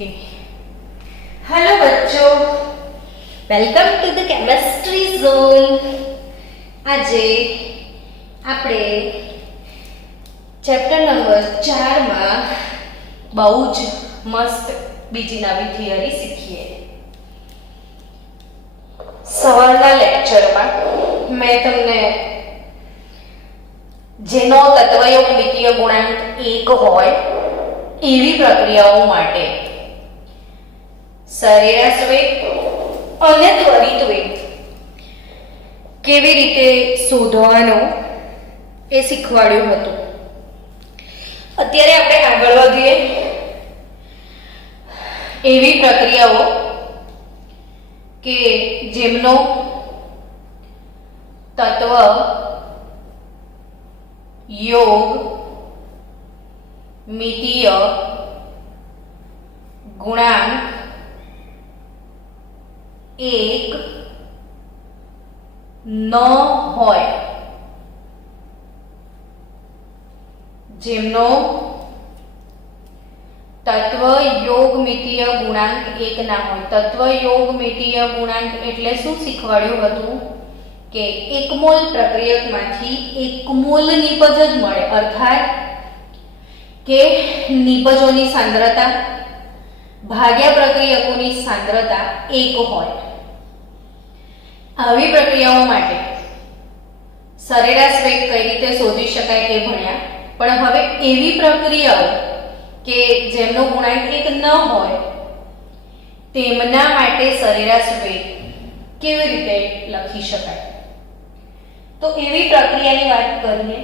Okay hello बच्चों, welcome to the chemistry zone. આજે આપણે ચેપ્ટર નંબર 4 માં બહુ જ મસ્ત બીજી નવી થિયરી શીખીએ। સવારના લેક્ચરમાં મેં તમને જેનો તત્વયોગમિતીય ગુણાંક 1 હોય એવી પ્રક્રિયાઓ માટે સરેરાશ વેગ અને ત્વરિત વેગ કેવી રીતે શોધવાનો એ શીખવાડ્યું હતું। અત્યારે આપણે આગળ વધીએ એવી પ્રક્રિયાઓ કે જેમનો તત્વ યોગ મિતીય ગુણાંક 1 ન હોય, જેમનો તત્વ યોગમિતીય ગુણાંક 1 ના હોય। તત્વ યોગમિતીય ગુણાંક એટલે શું શીખવાડ્યું હતું કે એક મોલ પ્રક્રિયકમાંથી એક મોલ નિપજ જ મળે, અર્થાત કે નિપજોની સાંદ્રતા ભાગ્યા પ્રક્રિયકોની સાંદ્રતા 1 હોય। આવી પ્રક્રિયાઓ માટે સરેરાશ વેગ કઈ રીતે શોધી શકાય એ ભણ્યા, પણ હવે એવી પ્રક્રિયાઓ કે જેમનો ગુણાંક 1 ન હોય તેમના માટે સરેરાશ વેગ કેવી રીતે લખી શકાય। તો એવી પ્રક્રિયાની વાત કરીએ।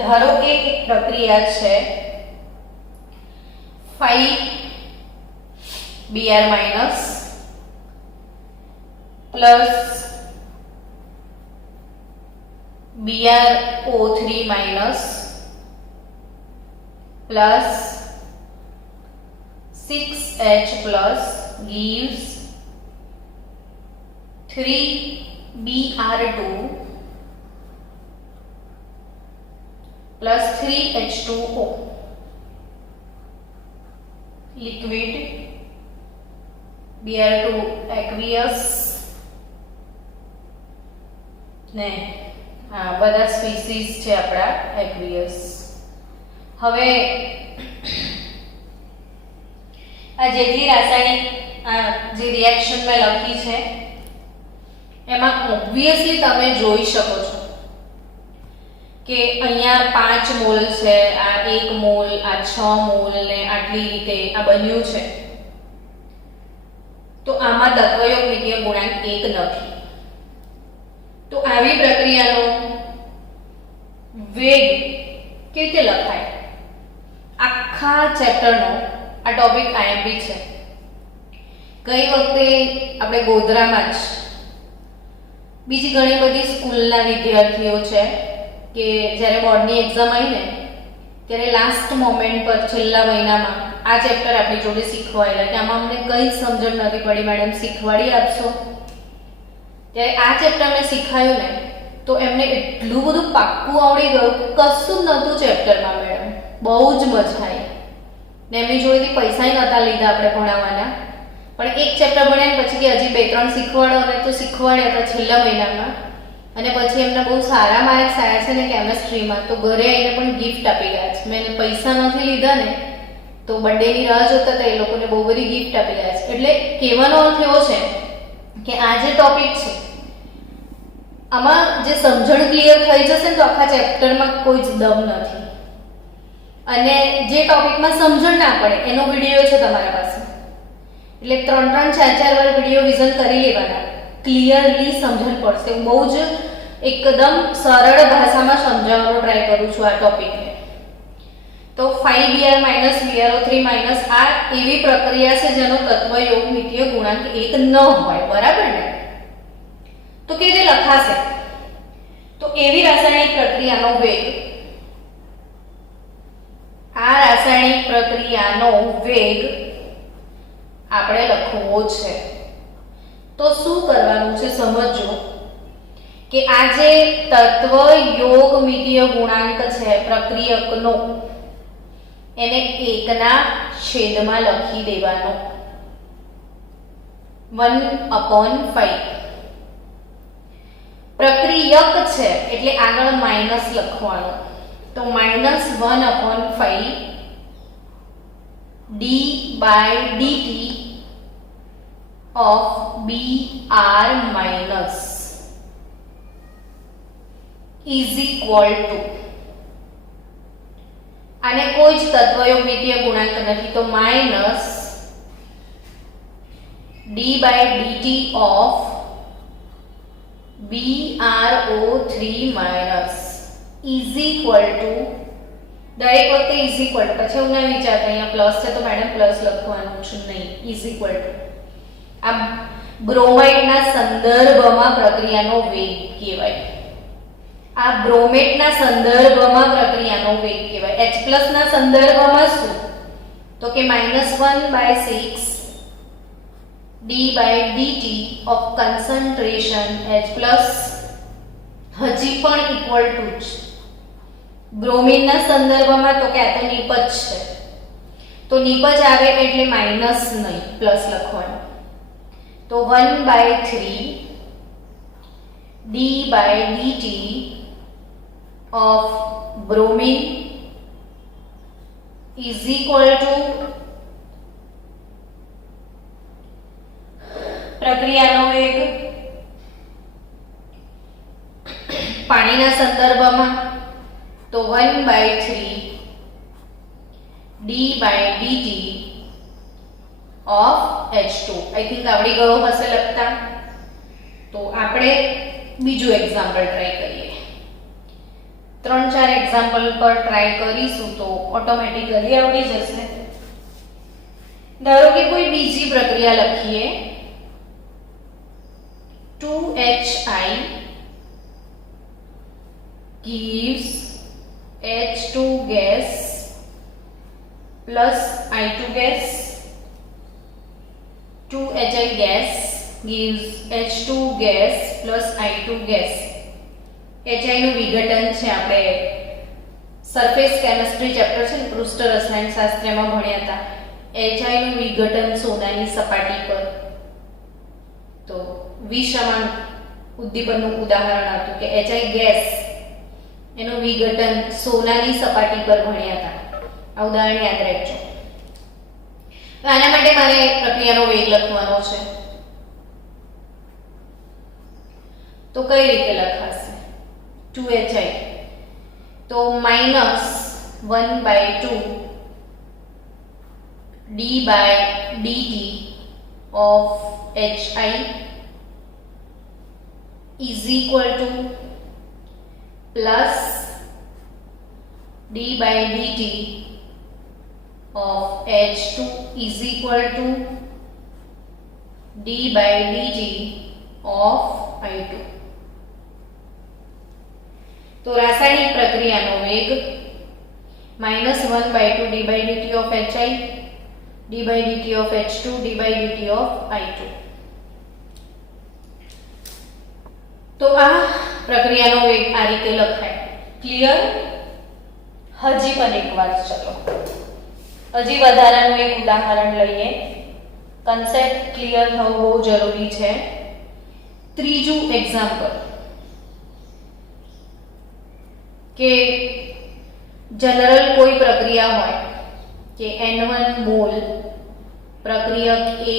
ધારો કે એક પ્રક્રિયા છે 5Br- plus BrO3- plus 6H+ gives 3Br2 plus 3H2O liquid, Br2 aqueous ને હા બધા સ્પીસીસ છે આપણા aqueous। હવે આ જેટલી રાસાયણિક જે રિએક્શન મેં લખી છે એમાં ઓબ્વિયસલી તમે જોઈ શકો છો કે અહીંયા 5 મોલ છે, આ 1 મોલ, આ 6 મોલ ને આટલી રીતે આ બન્યું છે। તો આમાં તત્વયોગમિતીય ગુણાંક 1 નથી। તો આવી પ્રક્રિયાનો વેગ કેવી રીતે લખાય? આખા ચેપ્ટરનો આ ટોપિક આઈએમપી છે। ગઈ વખતે આપણે ગોધરામાં જ બીજી ઘણી બધી સ્કૂલના વિદ્યાર્થીઓ છે કે જ્યારે બોર્ડની એક્ઝામ આવી ને ત્યારે લાસ્ટ મોમેન્ટ પર છેલ્લા મહિનામાં આ ચેપ્ટર આપણી જોડે શીખવાયેલા કે આમાં અમને કંઈ સમજણ નથી પડી, મેડમ શીખવાડી આપશો? ત્યારે આ ચેપ્ટર મેં શીખાયું ને તો એમને એટલું બધું પાક્કું આવડી ગયું કે કશું જ નહોતું ચેપ્ટરમાં મેડમ, બહુ જ મજા આવી ને એમની જોડેથી પૈસા નહોતા લીધા આપણે ભણાવવાના, પણ એક ચેપ્ટર ભણ્યા પછી કે હજી 2-3 શીખવાડો અને તો શીખવાડ્યા હતા છેલ્લા મહિનામાં, અને પછી એમને બહુ સારા માર્ક્સ આવ્યા છે ને કેમેસ્ટ્રીમાં, તો ઘરે આવીને પણ ગિફ્ટ આપી ગયા છે। મેં પૈસા નથી લીધા ને તો બર્થડેની રાહ જોતા હતા, એ લોકોને બહુ બધી ગિફ્ટ આપી ગયા છે। એટલે કહેવાનો અર્થ એવો છે કે આ જે ટોપિક છે આમાં જે સમજણ ક્લિયર થઈ જશે ને તો આખા ચેપ્ટરમાં કોઈ જ દમ નથી, અને જે ટોપિકમાં સમજણ ના પડે એનો વિડીયો છે તમારા પાસે, એટલે 3-4 વાર વિડીયો વિઝન કરી લેવાના, ક્લિયરલી સમજણ પડશે। હું બહુ જ એકદમ સરળ ભાષામાં સમજાવવાનો ટ્રાય કરું છું આ ટોપિકને। તો 5Br- BrO3- આ એવી પ્રક્રિયા છે જેનો તત્વયોગમિતીય ગુણાંક 1 ન હોય, બરાબર ને? તો કેવી રીતે લખાશે? તો એવી રાસાયણિક પ્રક્રિયાનો વેગ, આ રાસાયણિક પ્રક્રિયાનો વેગ આપણે લખવો છે। તો શું કરવાનું છે સમજો કે આ જે તત્વ યોગમિતીય ગુણાંક છે પ્રક્રિયકનો એને 1ના છેદમાં લખી દેવાનો 1/5. પ્રક્રિયક છે એટલે આગળ માઈનસ લખવાનું, તો -1/5 d/dt of Br minus is equal to, આને કોઈ જ તત્વયોમિતીય ગુણાંક નથી તો minus d/dt of BrO3 minus is equal to, દરેક વખતે ઇઝ ઇક્વલ ટુ, પછી એવું ના વિચારતા અહીંયા પ્લસ છે તો મેડમ પ્લસ લખવાનું છે, નહીં, ઇઝ ઇક્વલ ટુ આ બ્રોમાઇડના સંદર્ભમાં પ્રક્રિયાનો વેગ કહેવાય. આ બ્રોમેટના સંદર્ભમાં પ્રક્રિયાનો વેગ કહેવાય. H+ ના સંદર્ભમાં શું, તો કે -1/6 d/dt of concentration H+ હજી પણ ઇક્વલ ટુ જ. બ્રોમિનના સંદર્ભમાં તો કે આ તો નિપજ છે, તો નિપજ આવે એટલે માઈનસ નહીં પ્લસ લખવાનું, તો 1/3 d/dt of bromine is equal to, પ્રક્રિયાનો વેગ પાણીના સંદર્ભમાં તો 1/3 d/dt of H2. I think આવડી ગયો હશે લખતા. તો આપણે બીજું એક્ઝામ્પલ ટ્રાય કરીએ. 3-4 એક્ઝામ્પલ પર ટ્રાય કરીશું તો ઓટોમેટિકલી આવડી જશે. ધારો કે કોઈ બીજી પ્રક્રિયા લખીએ, 2HI gives H2 gas plus I2 gas. 2HI gas gives H2 gas plus I2 gas. HI નું વિઘટન છે, આપણે સરફેસ કેમિસ્ટ્રી ચેપ્ટર છે ને પૃષ્ઠ રસાયણ શાસ્ત્રમાં ભણ્યા હતા. HI નું વિઘટન સોનાની સપાટી પર, તો વિષમાણ ઉદ્દીપનનું ઉદાહરણ હતું કે HI ગેસ એનું વિઘટન સોનાની સપાટી પર ભણ્યા હતા. આ ઉદાહરણ યાદ રાખજો. આના માટે મારે પ્રક્રિયાનો વેગ લખવાનો છે, તો કઈ રીતે લખાશે? 2HI તો -1/2 d/dt of HI is equal to plus d/dt of H2 is equal to d/dt of I2. તો રાસાયણિક પ્રક્રિયાનો વેગ -1/2 d/dt of HI d/dt of H2 d/dt of I2. તો આ પ્રક્રિયાનો વેગ આ રીતે લખાય. ક્લિયર? હજી પણ એક વાત, ચલો હજી વધારાનું એક ઉદાહરણ લઈએ. કન્સેપ્ટ ક્લિયર થવું બહુ જરૂરી છે. ત્રીજું એક્ઝામ્પલ કે જનરલ કોઈ પ્રક્રિયા હોય કે N1 મોલ પ્રક્રિયક A,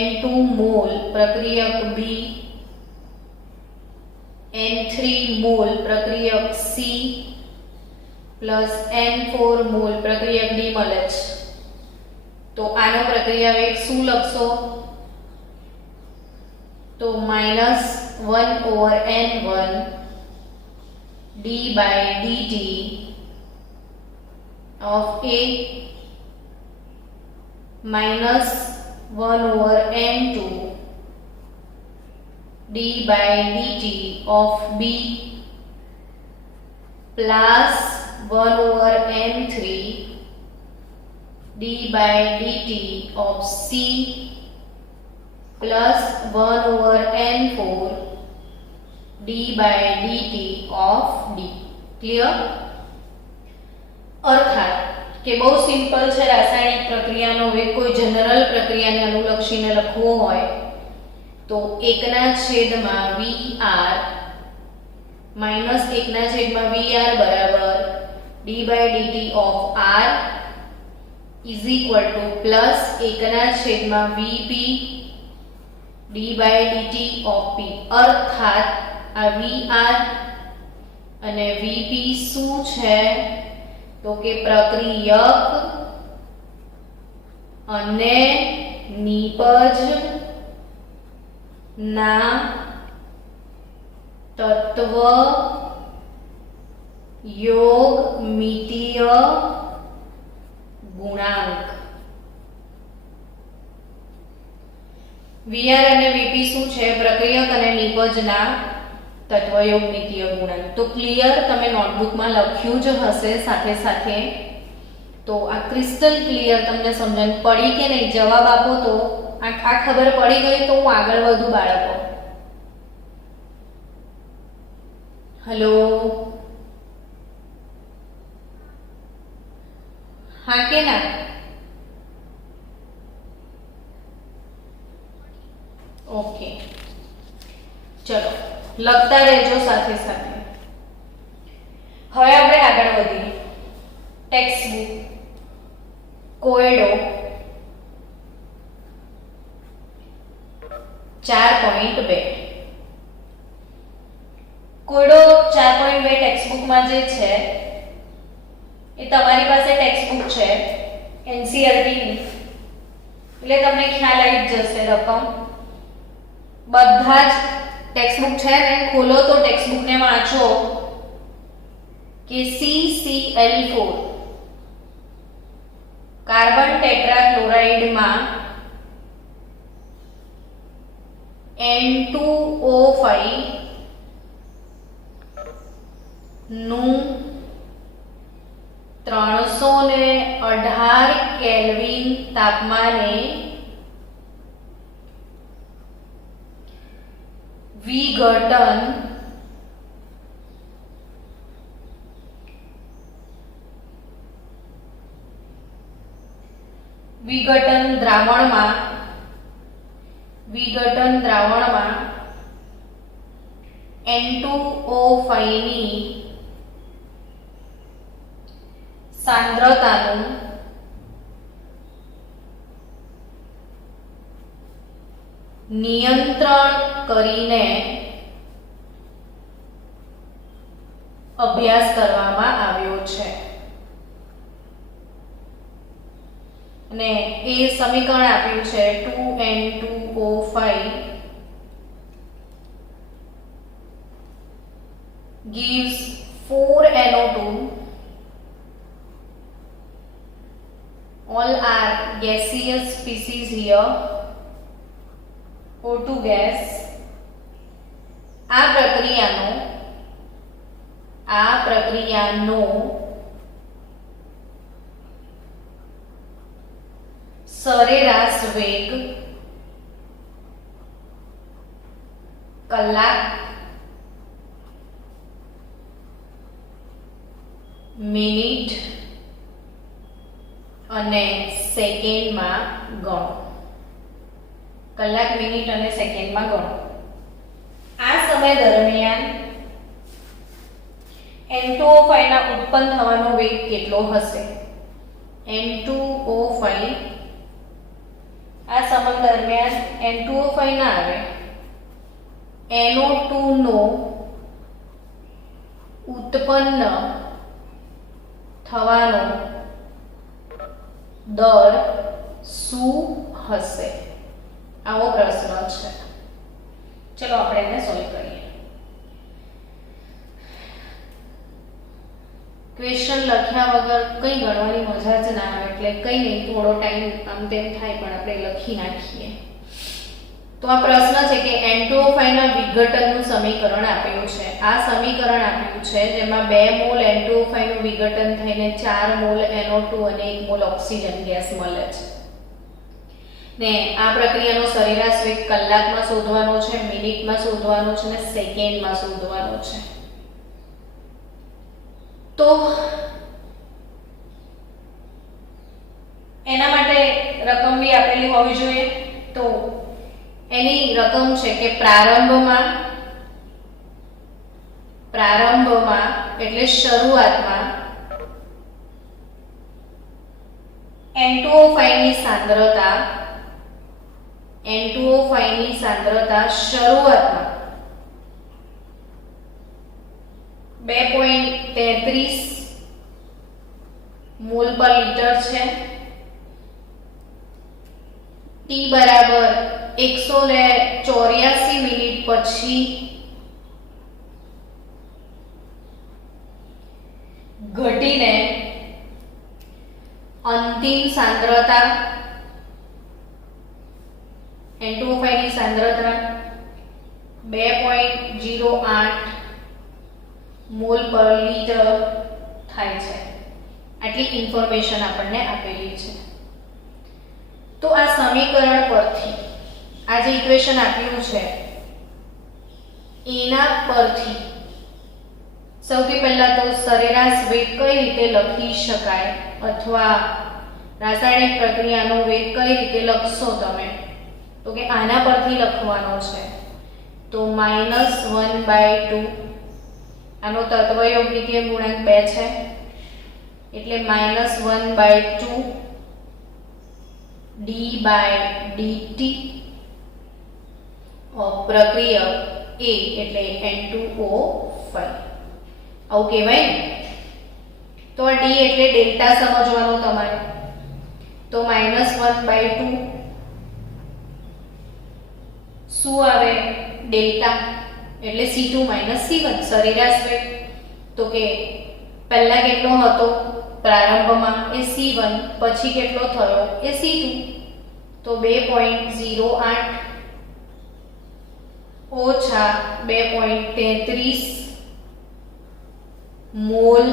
N2 મોલ પ્રક્રિયક B, N3 મોલ પ્રક્રિયક C પ્લસ N4 મોલ પ્રક્રિયક D મળે છે. તો આનો પ્રક્રિયા વેગ શું લખશો? તો -1/n1 d/dt of A -1/n2 d/dt of B plus 1/n3 d/dt of C plus 1/n4 d/dt of D. Clear? અર્થાત કે બહુ સિમ્પલ છે રાસાયણિક પ્રક્રિયાનો વેગ કોઈ જનરલ પ્રક્રિયાને અનુલક્ષીને લખવો હોય તો 1/VR માઈનસ 1/VR બરાબર d/dt of R is equal to plus 1/VP d/dt of P. અર્થાત આ VR અને VP શું છે તો કે પ્રક્રિયક અને નિપજ ના તત્વ યોગમિતીય ગુણાંક. VR અને VP શું છે? પ્રક્રિયક અને નિપજના તત્વયોગમિતીય ગુણાંક. તો ક્લિયર તમે નોટબુકમાં લખ્યું જ હશે સાથે સાથે. તો આ ક્રિસ્ટલ ક્લિયર તમને સમજણ પડી કે નહીં? જવાબ આપો તો આ ખબર પડી ગઈ તો હું આગળ વધુ બાળકો. હેલો, હા કે ના? ઓકે, ચલો લખતા રહેજો સાથે સાથે. હવે આપણે આગળ વધીએ. ટેક્સ્ટ બુક કોયડો 4.2. કોયડો 4.2 ટેક્સ્ટ બુકમાં જે છે એ તમારી પાસે ટેક્સ્ટ બુક છે એનસીઈઆરટી ની, એટલે તમને ખ્યાલ આવી જશે રકમ. બધા જ ટેક્સ્ટ બુક છે ને, ખોલો તો ટેક્સ્ટ બુક ને વાંચો કે CCl4 કાર્બન ટેટ્રાક્લોરાઇડમાં N2O5 નું 318 કેલ્વિન તાપમાને વિઘટન દ્રાવણમાં N2O5 ની સાંદ્રતાનું નિયંત્રણ કરીને અભ્યાસ કરવામાં આવ્યો છે. અને એ સમીકરણ આપ્યું છે 2N2O5 gives 4NO2. All are gaseous species here. O2 gas. આ પ્રક્રિયાનો સરેરાશ વેગ કલાક, મિનિટ અને સેકન્ડમાં ગણો. કલાક, મિનિટ અને સેકન્ડમાં ગણો. આ સમય દરમિયાન N2O5 ના ઉત્પન્ન થવાનો વેગ કેટલો હશે? N2O5 આ સમય દરમિયાન N2O5 ના આવે, NO2 નો ઉત્પન્ન થવાનો દર શું હશે? આવો પ્રશ્ન છે. ચલો આપણે એને સોલ્વ કરીએ. ક્વેશ્ચન લખ્યા વગર કંઈ ગણવાની મજા જ ના આવે, એટલે કંઈ નહીં, થોડો ટાઈમ આમ તેમ થાય પણ આપણે લખી નાખીએ. તો આ પ્રશ્ન છે કે N2O5 ના વિઘટનનું સમીકરણ આપ્યું છે. આ સમીકરણ આપ્યું છે જેમાં 2 મોલ N2O5 નું વિઘટન થઈને 4 મોલ NO2 અને 1 મોલ ઓક્સિજન ગેસ મળે છે. ને આ પ્રક્રિયાનો સરેરાશ વેગ કલાકમાં શોધવાનો છે, મિનિટમાં શોધવાનો છે અને સેકન્ડમાં શોધવાનો છે. તો એના માટે રકમ બી આપેલી હોવી જોઈએ. તો એની રકમ છે કે પ્રારંભમાં એટલે શરૂઆતમાં N2O5 ની સાંદ્રતા શરૂઆતમાં 2.33 મોલ પર લીટર છે. T બરાબર 184 મિનિટ પછી ઘટીને અંતિમ સાંદ્રતા N2O5 ની સાંદ્રતા 2.08 મોલ પર લીટર થાય છે. આટલી ઇન્ફોર્મેશન આપણને આપેલી છે. તો આ સમીકરણ પરથી આ જે ઇક્વેશન આપ્યું છે એના પરથી સૌથી પહેલા તો સરેરાશ વેગ કઈ રીતે લખી શકાય અથવા રાસાયણિક પ્રક્રિયાનો વેગ કઈ રીતે લખશો તમે, તો કે આના પરથી લખવાનો છે. તો -1/2 આનો તત્વયોગિકીય ગુણાંક 2 છે એટલે -1/2 d/dt પ્રક્રિયક A એટલે N2O5 આવું કહેવાય ને. તો આ D એટલે ડેલ્ટા સમજવાનો તમારે. તો -1/2 શું આવે? ડેલ્ટા એટલે C2 - C1 સરેરાશ વેગ. તો કે પહેલા કેટલો હતો પ્રારંભમાં એ C1, પછી કેટલો થયો એ C2. તો 2.08 ઓછા 2.33 મોલ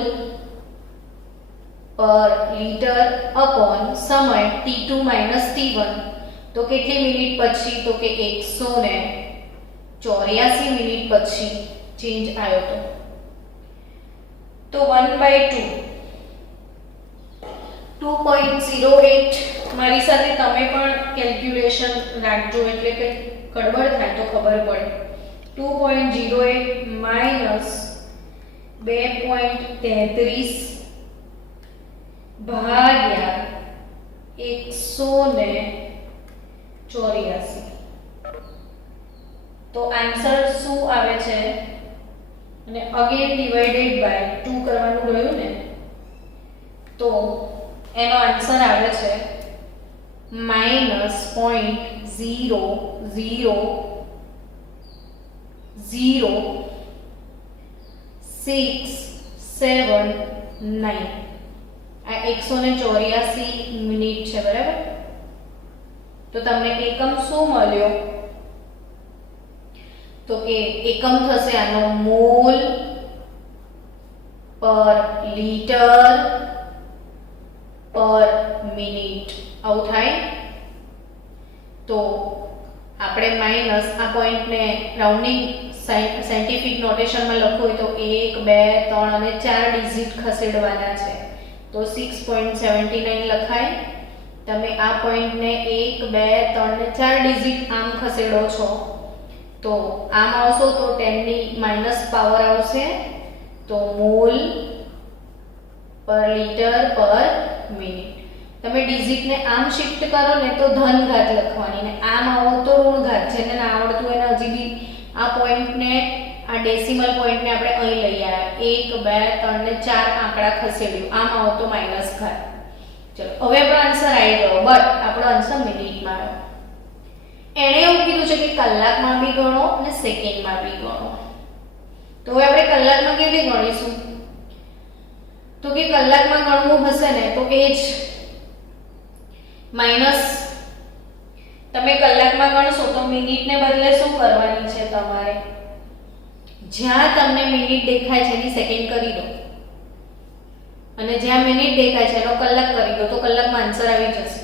પર લીટર અપોન સમય T2 - T1. તો કેટલી મિનિટ પછી? તો કે 184 મિનિટ પછી ચેન્જ આવ્યો તો. તો 1/2 2.08 મારી સાથે તમે પણ કેલ્ક્યુલેશન રાખજો એટલે કે ગડબડ થાય તો ખબર પડે. 2.08 માઈનસ 2.33 ભાગ્યા 184. તો આન્સર શું આવે છે? અને અગેન ડિવાઇડેડ બાય 2 કરવાનું રહ્યું ને, તો એનો આન્સર આવે છે -0.00679. આ 184 મિનિટ છે, બરાબર? તો તમને એકમ શું મળ્યો? તો કે એકમ થશે આનો મોલ પર લીટર પર મિનિટ. આવું થાય. તો આપણે માઈનસ આ પોઈન્ટને રાઉન્ડિંગ સાયન્ટિફિક નોટેશનમાં લખવું હોય તો 1 2 3 અને 4 ડિજિટ ખસેડવાના છે. તો 6.79 લખાય. તમે આ પોઈન્ટને 1 2 3 ને 4 ડિજિટ આમ ખસેડો છો તો આમ આવશો તો 10 ની માઈનસ પાવર આવશે. તો મોલ પર લીટર પર મિનિટ. તમે ડિજિટને આમ શિફ્ટ કરો ને તો ધન ઘાત લખવાની, ને આમ આવો તો ઋણ ઘાત. જેને ના આવડતું હોય એને હજી બી આ પોઈન્ટને, આ ડેસિમલ પોઈન્ટને આપણે અહીં લઈ આવ્યા. 1 2 3 ને 4 આંકડા ખસેડ્યું. આમ આવો તો માઈનસ ઘાત. ચલો હવે આપણો આન્સર આવી ગયો, બટ આપણો આન્સર મિનિટમાં આવ્યો. એણે એવું કીધું છે કે કલાકમાં બી ગણો અને સેકન્ડમાં બી ગણો. તો હવે આપણે કલાકમાં કેવી ગણીશું? તો કે કલાકમાં ગણવું હશે ને તો એ જ માઈનસ, તમે કલાકમાં ગણશો તો મિનિટને બદલે શું કરવાની છે તમારે? જ્યાં તમને મિનિટ દેખાય છે એની સેકન્ડ કરી દો, અને જ્યાં મિનિટ દેખાય છે એનો કલાક કરી દો, તો કલાકમાં આન્સર આવી જશે.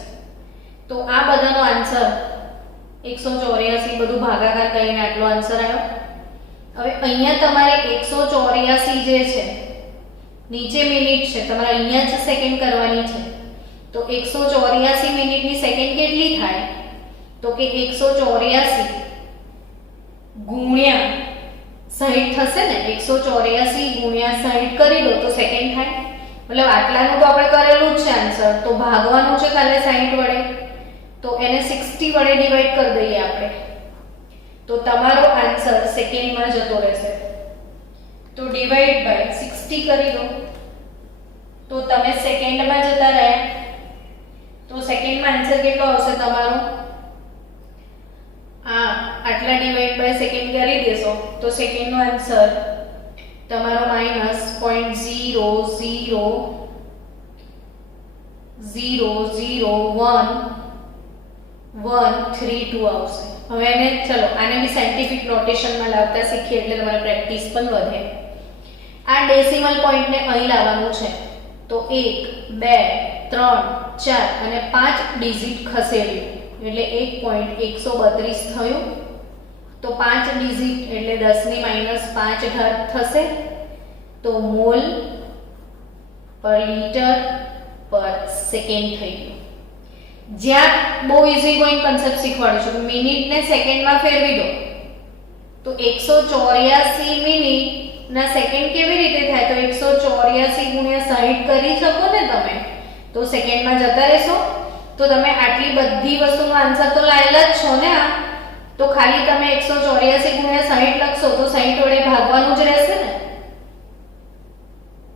તો આ બધાનો આન્સર 184 બધું ભાગાકાર કરીને આટલો આન્સર આવ્યો. હવે અહીંયા તમારે 184 જે છે નીચે મિનિટ છે, તમારે અહીંયા જ સેકન્ડ કરવાની છે. તો તો 184 મિનિટની સેકન્ડ કેટલી થાય? તો કે 184 ગુણ્યા 60 થશે ને, 184 ગુણ્યા 60 કરી દો તો સેકન્ડ થાય. મતલબ આટલાનું તો આપણે કરેલું જ છે આન્સર, તો ભાગવાનું છે ખાલી 60 વડે, તો એને 60 વડે ડિવાઈડ કરી દઈએ આપણે, તો તમારો આન્સર સેકન્ડમાં જતો રહેશે. તો ડિવાઈડ બાય 60 કરી દો તો તમે સેકન્ડમાં જતા રહ્યા. તો સેકન્ડમાં આન્સર કેટલો આવશે તમારો? આટલા ડિવાઈડ બાય સેકન્ડ કરી દેશો તો સેકન્ડનો આન્સર તમારો -0.000132 આવશે. હવે એને ચલો આને બી સાયન્ટિફિક નોટેશનમાં લાવતા શીખીએ એટલે તમારી પ્રેક્ટિસ પણ વધે. આ ડેસિમલ પોઈન્ટને અહીં લાવવાનું છે, તો 1 2 3 4 અને 5 ડિજિટ ખસેડ્યું એટલે 1.132 થયું. તો 5 ડિજિટ એટલે 10 ની -5 ઘાત થશે, તો મોલ પર લિટર પર સેકન્ડ થઈ ગયું. જ્યાં બહુ ઈઝી ગોઈંગ કન્સેપ્ટ શીખવાડું છું, મિનિટને સેકન્ડમાં ફેરવી દો તો 184 મિનિટ ના સેકન્ડ કેવી રીતે થાય? તો 184 ગુણ્યા 60 કરી શકો ને તમે, તો સેકન્ડમાં જતા રહેશો. તો તમે આટલી બધી વસ્તુનો આન્સર તો લાયેલા જ છો ને. તો ખાલી તમે 184 ગુણ્યા 60 લખશો તો 60 વડે ભાગવાનું જ રહેશે ને.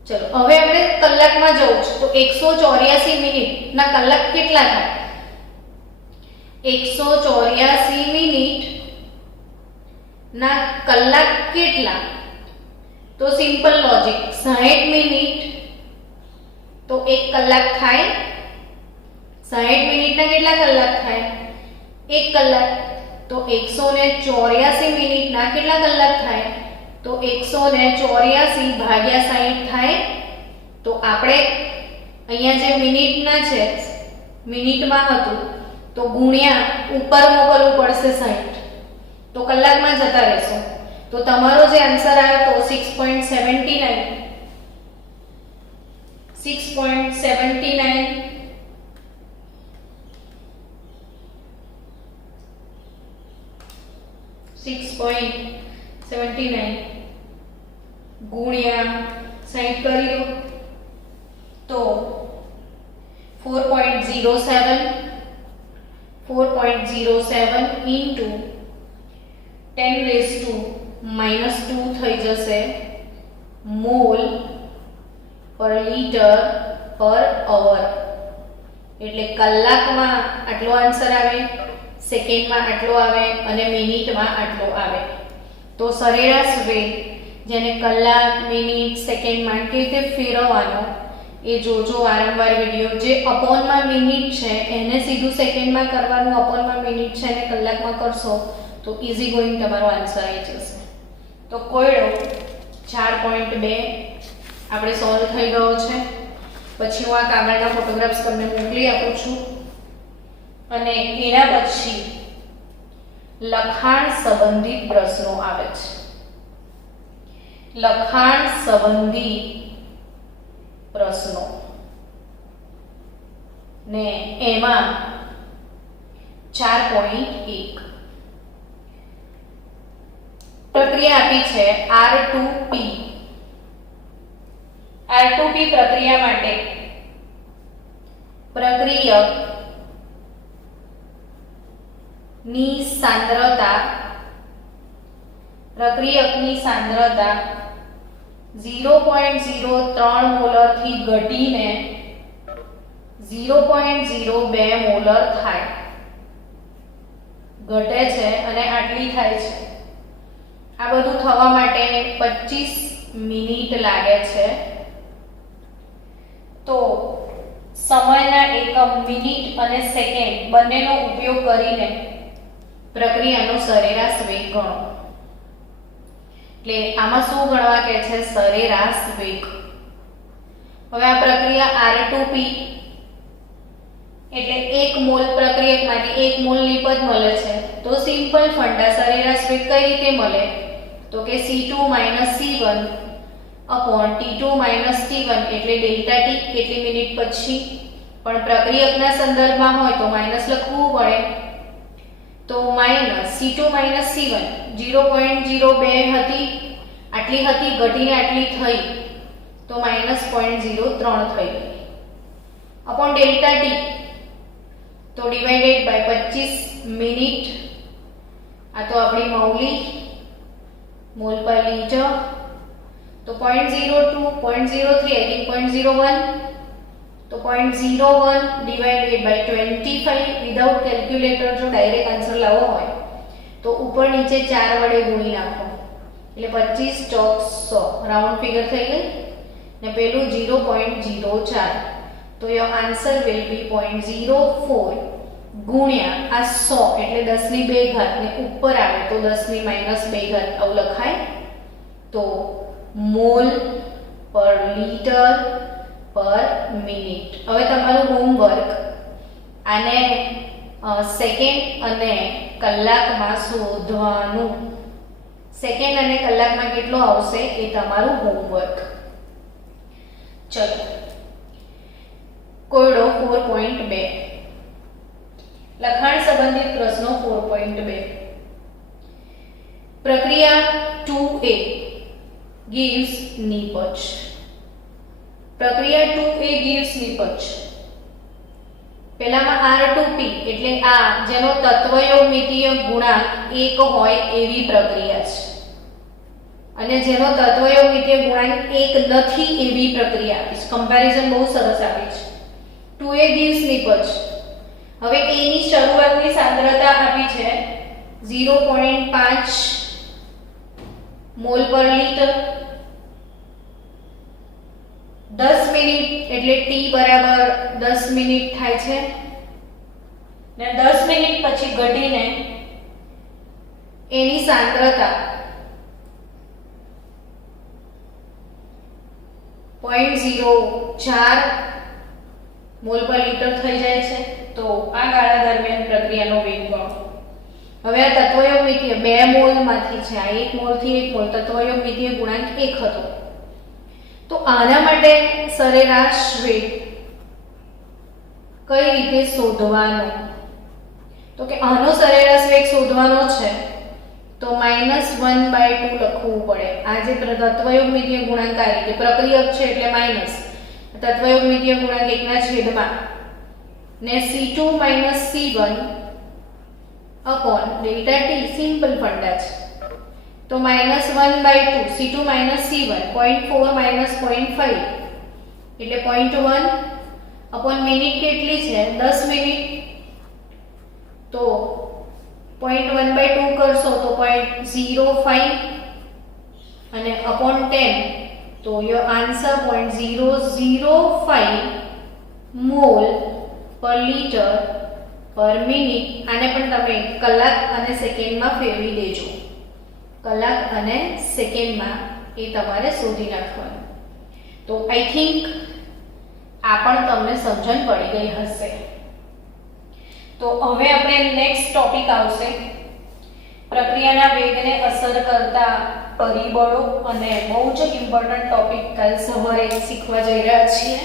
ચલો હવે આપણે કલાકમાં જવું છે, તો 184 મિનિટ ના કલાક કેટલા થાય? 184 મિનિટ ના કલાક કેટલા? તો સિમ્પલ લોજિક, 60 મિનિટ તો 1 કલાક થાય. 60 મિનિટના કેટલા કલાક થાય? 1 કલાક. તો 184 મિનિટના કેટલા કલાક થાય? તો 184 ભાગ્યા 60 થાય. તો આપણે અહીંયા જે મિનિટના છે, મિનિટમાં હતું તો ગુણ્યા ઉપર મોકલવું પડશે 60, તો કલાકમાં જતા રહેશો. તો તમારો જે આન્સર આવ્યો તો 6.79 ગુણ્યા 60 કરી દો તો 4.07 into 10⁻² થઈ જશે મોલ પર લિટર પર અવર. એટલે કલાકમાં આટલો આન્સર આવે, સેકન્ડમાં આટલો આવે અને મિનિટમાં આટલો આવે. તો સરેરાશ વેગ જેને કલાક, મિનિટ, સેકન્ડમાં કેવી રીતે ફેરવવાનો એ જોજો વારંવાર વિડિયો. જે અપોનમાં મિનિટ છે એને સીધું સેકન્ડમાં કરવાનું, અપોનમાં મિનિટ છે એને કલાકમાં કરશો તો ઈઝી ગોઈંગ તમારો આન્સર આવી જશે. તો કોયડો 4.2 આપણે સોલ્વ થઈ ગયો છે. પછી હું આ કાગળના ફોટોગ્રાફ્સ તમને મોકલી આપું છું અને એના પછી લખાણ સંબંધિત પ્રશ્નો આવે છે. લખાણ સંબંધી પ્રશ્નો ને એમાં 4.1 પ્રક્રિયા આપી છે R2P. R2P પ્રક્રિયા માટે પ્રક્રિયકની સાંદ્રતા 0.03 મોલર થી ઘટીને 0.02 મોલર થાય, ઘટે છે અને આટલી થાય છે. આ બધું થવા માટે 25 મિનિટ લાગે છે. તો સમયના એકમ મિનિટ અને સેકન્ડ બંનેનો ઉપયોગ કરીને પ્રક્રિયાનો સરેરાશ વેગ ગણો. એટલે આમાં શું ગણવા કહે છે? સરેરાશ વેગ. હવે આ પ્રક્રિયા R2P એટલે 1 મોલ પ્રક્રિયકમાંથી 1 મોલ લીપજ મળે છે. તો સિમ્પલ ફંડા સરેરાશ વેગ કઈ રીતે મળે? તો કે C2 - C1 T2 - T1 એટલે ડેલ્ટા T કેટલી મિનિટ પછી પણ પ્રક્રિયકના સંદર્ભમાં હોય તો માઈનસ લખવું પડે. તો C2 - C1 0.02 હતી, આટલી હતી, ઘટીને આટલી થઈ તો -0.03 થઈ ગઈ. અપોન ડેલ્ટા T તો ડિવાઇડેડ બાય 25 મિનિટ. આ તો આપણી મૌલી મોલ પર લીટર. તો 0.02 0.03 આઈ થિંક 0.01 તો 0.01 ડિવાઇડેડ બાય 25 વિધાઉટ કેલ્ક્યુલેટર. જો ડાયરેક્ટ આન્સર લાવવો હોય તો ઉપર નીચે 4 વડે ગુણી નાખો એટલે 25 ચોક 100 રાઉન્ડ ફિગર થઈ ગઈ ને પેલું 0.04. તો યોર આન્સર વિલ બી 0.04 ગુણ્યા આ 100 એટલે 10 ની 2 ઘાત ને ઉપર આવે તો 10 ની -2 ઘાત આવું લખાય. તો મોલ પર લીટર પર મિનિટ. હવે તમારું હોમવર્ક આને સેકન્ડ અને કલાકમાં શોધવાનું. સેકન્ડ અને કલાકમાં કેટલો આવશે એ તમારું હોમવર્ક. ચલો કોયડો 4.2 લખાણ સંબંધિત પ્રશ્નો 4.2 પ્રક્રિયા 2a gives નિપજ. પ્રક્રિયા 2a gives નિપજ. પહેલામાં R2p એટલે આ જેનો તત્વયોમિતીય ગુણાંક 1 હોય એવી પ્રક્રિયા છે અને જેનો તત્વયોમિતીય ગુણાંક 1 નથી એવી પ્રક્રિયા આપી છે. કમ્પેરિઝન બહુ સરસ આપી છે. 2a gives નિપજ. હવે a ની શરૂઆતની સાંદ્રતા આપી છે 0.5 મોલ પર લીટર. 10 મિનિટ એટલે t બરાબર 10 મિનિટ થાય છે ને 10 મિનિટ પછી ઘટીને એની સાંદ્રતા 0.04 મોલ પર લીટર થઈ જાય છે. તો આ ગાળા દરમિયાન પ્રક્રિયાનો વેગ ગણો. હવે આ તત્વયોમિતીય 2 મોલમાંથી છે, આ 1 મોલથી 1 મોલ તત્વયોમિતીય ગુણાંક 1 હતો. તો આના માટે સરેરાશ વેગ કઈ રીતે શોધવાનો? તો કે આનો સરેરાશ વેગ શોધવાનો છે તો -1/2 લખવું પડે. આ જે તત્વયોમિતીય ગુણાંક આ રીતે પ્રક્રિયક છે એટલે માઈનસ તત્વયોમિતીય ગુણાંક 1 ના છેદમાં ને C2 - C1 upon delta T simple funda છે. તો -1/2 C2 - C1 0.4 - 0.5 એટલે 0.1 upon મિનિટ કેટલી છે 10 મિનિટ. તો 0.1/2 કરશો તો 0.05 અને upon 10 તો your answer 0.005 મોલ પર લીટર પર મિનિટ. આને પણ તમે કલાક અને સેકન્ડમાં ફેરવી દેજો. કલાક અને સેકન્ડમાં એ તમારે શોધી નાખવાનું. તો આઈ થિંક આ પણ તમને સમજણ પડી ગઈ હશે. તો હવે આપણે નેક્સ્ટ ટોપિક આવશે પ્રક્રિયાના વેગને અસર કરતા પરિબળો અને બહુ જ ઇમ્પોર્ટન્ટ ટોપિક કાલ સવારે શીખવા જઈ રહ્યા છીએ.